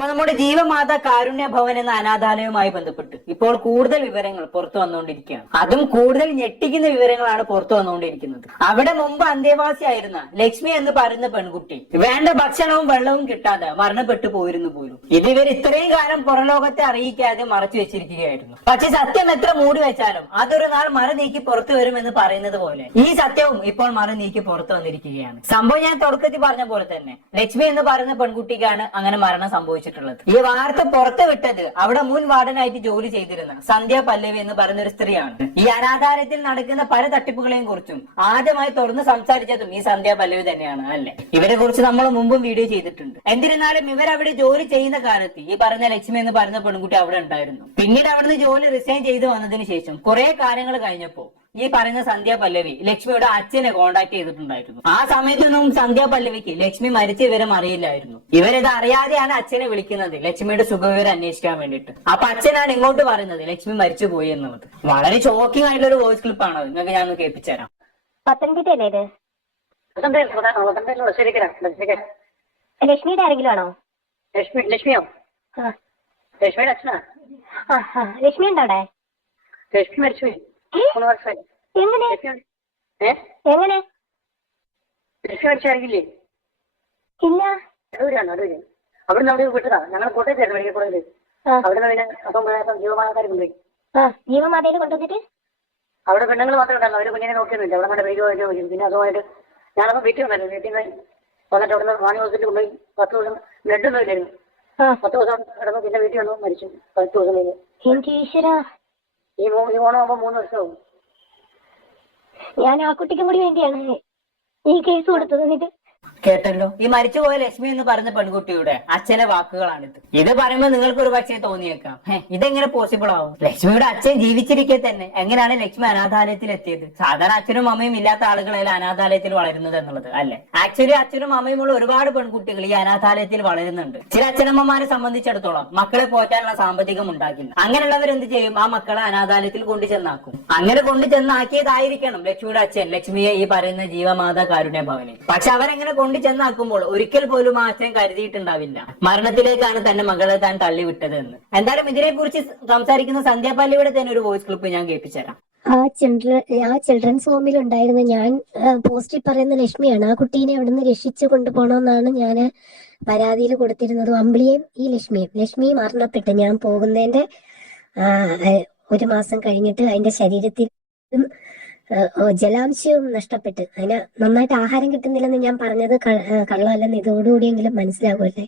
അപ്പൊ നമ്മുടെ ജീവമാതാ കാരുണ്യ ഭവൻ എന്ന അനാഥാലയവുമായി ബന്ധപ്പെട്ട് ഇപ്പോൾ കൂടുതൽ വിവരങ്ങൾ പുറത്തു വന്നുകൊണ്ടിരിക്കുകയാണ്. അതും കൂടുതൽ ഞെട്ടിക്കുന്ന വിവരങ്ങളാണ് പുറത്തു വന്നുകൊണ്ടിരിക്കുന്നത്. അവിടെ മുമ്പ് അന്തേവാസിയായിരുന്ന ലക്ഷ്മി എന്ന് പറയുന്ന പെൺകുട്ടി വേണ്ട ഭക്ഷണവും വെള്ളവും കിട്ടാതെ മരണപ്പെട്ടു പോയിരുന്നു പോലും. ഇത് ഇവർ ഇത്രയും കാലം പുറലോകത്തെ അറിയിക്കാതെ മറച്ചു വെച്ചിരിക്കുകയായിരുന്നു. പക്ഷെ സത്യം എത്ര മൂടി വെച്ചാലും അതൊരു നാൾ മറ നീക്കി പുറത്തു വരുമെന്ന് പറയുന്നത് പോലെ ഈ സത്യവും ഇപ്പോൾ മറ നീക്കി പുറത്തു വന്നിരിക്കുകയാണ്. സംഭവം ഞാൻ തുടക്കത്തിൽ പറഞ്ഞ പോലെ തന്നെ ലക്ഷ്മി എന്ന് പറയുന്ന പെൺകുട്ടിക്കാണ് അങ്ങനെ മരണം സംഭവിച്ചിട്ടുള്ളത്. ഈ വാർത്ത പുറത്തു വിട്ടത് അവിടെ മുൻ വാർഡനായിട്ട് ജോലി ചെയ്തിരുന്ന സന്ധ്യ പല്ലവി എന്ന് പറയുന്ന ഒരു സ്ത്രീയാണ്. ഈ അനാഥാലയത്തിൽ നടക്കുന്ന പല തട്ടിപ്പുകളെയും കുറിച്ചും ആദ്യമായി തുറന്ന് സംസാരിച്ചതും ഈ സന്ധ്യ പല്ലവി തന്നെയാണ് അല്ലെ. ഇവരെ കുറിച്ച് നമ്മൾ മുമ്പും വീഡിയോ ചെയ്തിട്ടുണ്ട്. എന്നിരുന്നാലും ഇവരവിടെ ജോലി ചെയ്യുന്ന കാലത്ത് ഈ പറഞ്ഞ ലക്ഷ്മി എന്ന് പറയുന്ന പെൺകുട്ടി അവിടെ ഉണ്ടായിരുന്നു. പിന്നീട് അവിടുന്ന് ജോലി റിസൈൻ ചെയ്ത് വന്നതിന് ശേഷം കുറെ കാര്യങ്ങൾ കഴിഞ്ഞപ്പോ ഈ പറയുന്ന സന്ധ്യ പല്ലവി ലക്ഷ്മിയുടെ അച്ഛനെ കോണ്ടാക്ട് ചെയ്തിട്ടുണ്ടായിരുന്നു. ആ സമയത്തൊന്നും സന്ധ്യ പല്ലവിക്ക് ലക്ഷ്മി മരിച്ച വിവരം അറിയില്ലായിരുന്നു. ഇവരിത് അറിയാതെയാണ് അച്ഛനെ വിളിക്കുന്നത് ലക്ഷ്മിയുടെ സുഖവിവരം അന്വേഷിക്കാൻ വേണ്ടിയിട്ട്. അപ്പൊ അച്ഛനാണ് ഇങ്ങോട്ട് പറയുന്നത് ലക്ഷ്മി മരിച്ചു പോയി എന്നുള്ളത്. വളരെ ഷോക്കിംഗ് ആയിട്ടുള്ള ഒരു വോയിസ് ക്ലിപ്പാണ് നിങ്ങൾക്ക് ഞാൻ കേൾപ്പിച്ചു തരാം. പത്തനംതിട്ടയല്ലേ ലക്ഷ്മിയുടെ ആരെങ്കിലും ആണോ? ലക്ഷ്മിയോ? ലക്ഷ്മിയുടെ അച്ഛനാ. ലക്ഷ്മി ഉണ്ടോ അവിടെ? ലക്ഷ്മി മരിച്ചുപോയി. എങ്ങനെ എങ്ങനെ ലക്ഷ്മി മരിച്ചറിയില്ലേ? ഇല്ല. അടൂരാണ്. അവിടുന്ന് അവിടെ വിട്ടതാ. ഞങ്ങൾ കോട്ടയത്തായിരുന്നു മെഡിക്കൽ കോളേജിൽ. അവിടെ നിന്ന് അപ്പം ജീവമാതാക്കാർ കൊണ്ടുപോയി. ജീവമാതയിൽ കൊണ്ടുവന്നിട്ട് അവിടെ പെണ്ണുങ്ങൾ മാത്രമേ ഉണ്ടായിരുന്നു. അവര് കുഞ്ഞിനെ നോക്കിയൊന്നുമില്ല. അവിടെ നമ്മുടെ വെയിൽ ചോദിച്ചു. പിന്നെ അതുമായിട്ട് ഞാനപ്പോൾ വീട്ടിൽ വന്നായിരുന്നു. വീട്ടിൽ നിന്ന് വന്നിട്ട് അവിടെ നിന്ന് വാണി ഹോസ്പിറ്റലിൽ കൊണ്ടുപോയി 10 ദിവസം ബ്ലഡൊന്നും ഇല്ലായിരുന്നു. 10 ദിവസം കിടന്നു. പിന്നെ വീട്ടിൽ വന്നു മരിച്ചു. 10 ദിവസം കഴിഞ്ഞ്. എനിക്ക് ഈശ്വരാ, ഈ ഓണമാകുമ്പോൾ 3 വർഷമാവും. ഞാൻ ആ കുട്ടിക്കും കൂടി വേണ്ടിയാണ് ഈ കേസ് കൊടുത്തത്. എന്നിട്ട് കേട്ടല്ലോ, ഈ മരിച്ചുപോയ ലക്ഷ്മി എന്ന് പറയുന്ന പെൺകുട്ടിയുടെ അച്ഛന്റെ വാക്കുകളാണിത്. ഇത് പറയുമ്പോൾ നിങ്ങൾക്ക് ഒരു പക്ഷേ തോന്നിയേക്കാം, ഇതെങ്ങനെ പോസിബിൾ ആവും? ലക്ഷ്മിയുടെ അച്ഛൻ ജീവിച്ചിരിക്കെ തന്നെ എങ്ങനെയാണ് ലക്ഷ്മി അനാഥാലയത്തിൽ എത്തിയത്? സാധാരണ അച്ഛനും അമ്മയും ഇല്ലാത്ത ആളുകളല്ല അനാഥാലയത്തിൽ വളരുന്നത് എന്നുള്ളത് അല്ലെ. ആക്ച്വലി അച്ഛനും അമ്മയുമുള്ള ഒരുപാട് പെൺകുട്ടികൾ ഈ അനാഥാലയത്തിൽ വളരുന്നുണ്ട്. ചില അച്ഛനമ്മമാരെ സംബന്ധിച്ചിടത്തോളം മക്കളെ പോറ്റാനുള്ള സാമ്പത്തികം ഉണ്ടാക്കില്ല. അങ്ങനെയുള്ളവർ എന്ത് ചെയ്യും? ആ മക്കളെ അനാഥാലയത്തിൽ കൊണ്ടുചെന്നാക്കും. അങ്ങനെ കൊണ്ടുചെന്നാക്കിയതായിരിക്കണം ലക്ഷ്മിയുടെ അച്ഛൻ ലക്ഷ്മിയെ ഈ പറയുന്ന ജീവമാതാ കാരുണ്യ ഭവനിൽ. പക്ഷെ അവരെങ്ങനെ കൊണ്ട് ചെന്നാക്കുമ്പോൾ ഒരിക്കൽ പോലും ആ അച്ഛൻ കരുതിയിട്ടുണ്ടാവില്ല മരണത്തിലേക്കാണ് തന്റെ മകളെ താൻ തള്ളിവിട്ടത് എന്ന്. എന്തായാലും ഇതിനെ കുറിച്ച് സംസാരിക്കുന്ന സന്ധ്യ പല്ലവിയുടെ തന്നെ ഒരു വോയിസ് ക്ലിപ്പ് ഞാൻ കേൾപ്പിച്ചുതരാം. ആ ചിൽഡ്രൻസ് ഹോമിൽ ഉണ്ടായിരുന്ന ഞാൻ പോസ്റ്റിൽ പറയുന്ന ലക്ഷ്മിയാണ്. ആ കുട്ടീനെ അവിടുന്ന് രക്ഷിച്ചു കൊണ്ടുപോകണമെന്നാണ് ഞാൻ പരാതിയിൽ കൊടുത്തിരുന്നത്. അമ്പിളിയും ഈ ലക്ഷ്മിയും മരണപ്പെട്ട് ഞാൻ പോകുന്നതിന്റെ 1 മാസം കഴിഞ്ഞിട്ട് അതിന്റെ ശരീരത്തിൽ ജലാംശവും നഷ്ടപ്പെട്ട് അതിന് നന്നായിട്ട് ആഹാരം കിട്ടുന്നില്ലെന്ന് ഞാൻ പറഞ്ഞത് കള്ളമല്ലെന്ന് ഇതോടുകൂടിയെങ്കിലും മനസ്സിലാകുമല്ലേ.